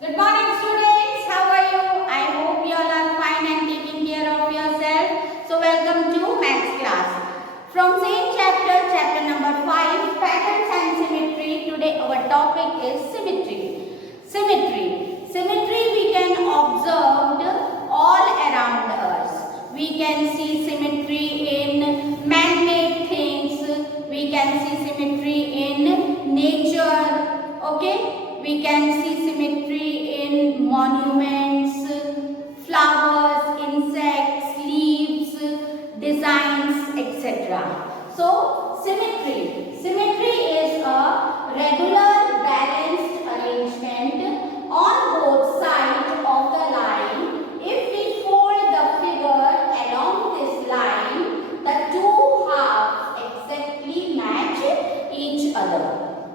Good morning, students. How are you? I hope you all are fine and taking care of yourself. So welcome to maths class. From same chapter, chapter number 5, patterns and symmetry. Today our topic is symmetry. Symmetry we can observe all around us. We can see symmetry in man-made things. We can see symmetry in nature. Okay? We can see symmetry in monuments, flowers, insects, leaves, designs, etc. So, Symmetry is a regular balanced arrangement on both sides of the line. If we fold the figure along this line, the two halves exactly match each other.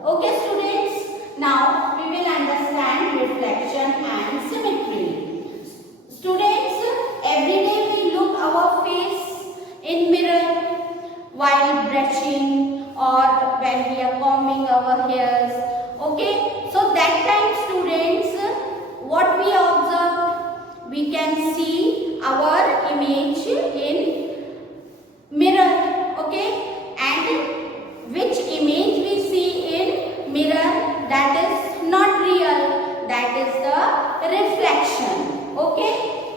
Okay, students? Now, we will understand reflection and symmetry. Students, every day we look our face in mirror while brushing or when we are combing our hairs. Okay, so that time students, what we observe, we can see our image in mirror. Okay, and which image we see in mirror, that is not real, that is the reflection. Okay,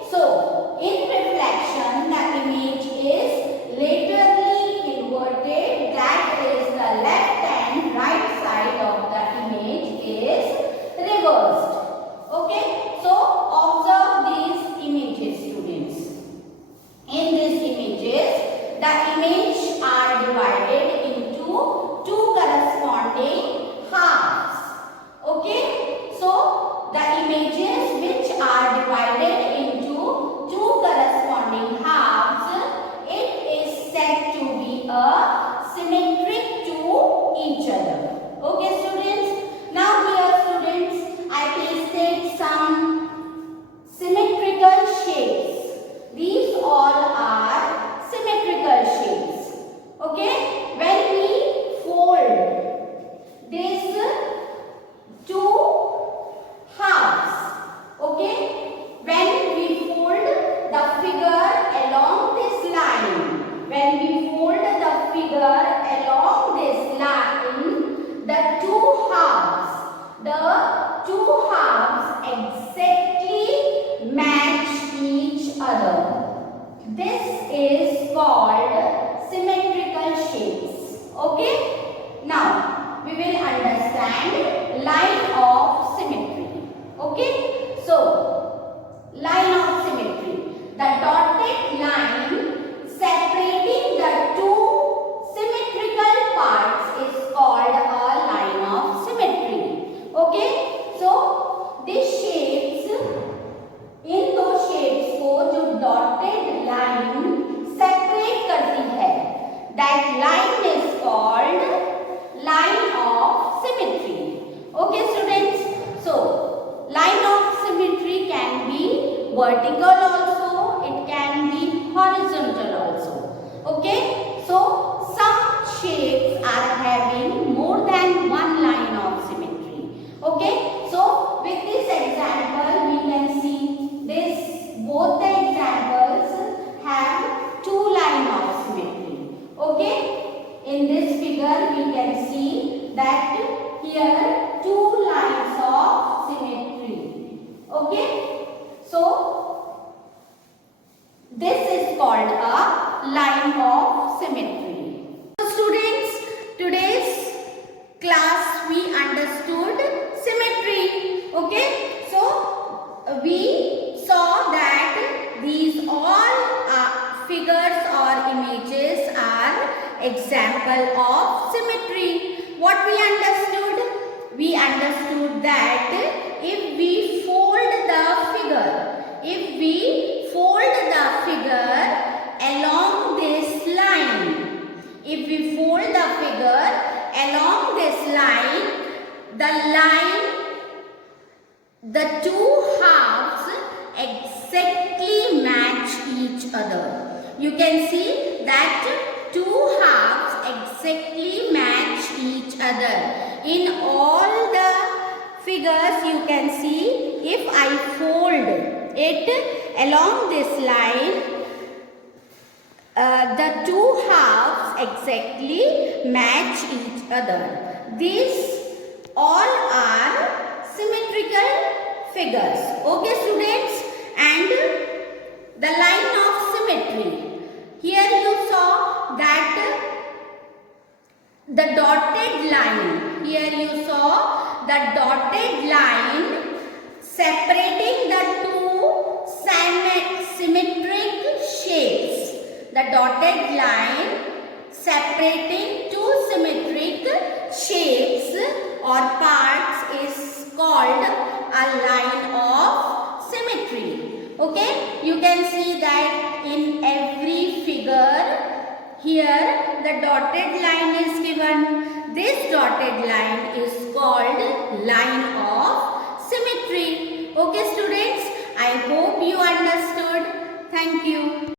so in reflection the image is laterally inverted, that is the left and right side of the image is reversed. Okay, so observe these images, students. In these images, the images are divided into two corresponding halves. Okay, so the images which are divided into two corresponding halves, it is said to be a symmetric to each other. Okay, students. Now here, students, I pasted some symmetrical shapes. These all are symmetrical shapes. Okay, when we fold this two halves, okay, when we fold the figure along this line, when we fold the figure along this line, the two halves exactly match each other. This is called symmetrical shapes. Okay, now we will understand line of symmetry. Okay, so line of symmetry, the dotted line separating the two symmetrical parts is called a line of symmetry. Okay, so these shapes, इन दो shapes को जो dotted line separate करती है, that line is called line of symmetry. Okay, students. So line of symmetry can be vertical also, it can be horizontal also. Okay, so some shapes are having more than one line of symmetry. Okay, so with this example we can see this, both the examples have two lines of symmetry. Okay, in this figure we can see that here two lines of symmetry. Okay, so this is called a line of symmetry. So students, today's class we understood symmetry. Okay, so we saw that these all figures or images are example of symmetry. What we understood? We understood that if we fold the figure along this line, if we fold the figure along this line, the two halves exactly match each other. You can see that two halves exactly match each other. In all the figures you can see if I fold it along this line, the two halves exactly match each other. These all are symmetrical figures. Okay students, and the line of symmetry. Here you saw that the dotted line. Here you saw the dotted line separating the two symmetric shapes. The dotted line separating two symmetric shapes or parts is called a line of symmetry. Okay, you can see that in every figure. Here the dotted line is given. This dotted line is called line of symmetry. Okay students, I hope you understood. Thank you.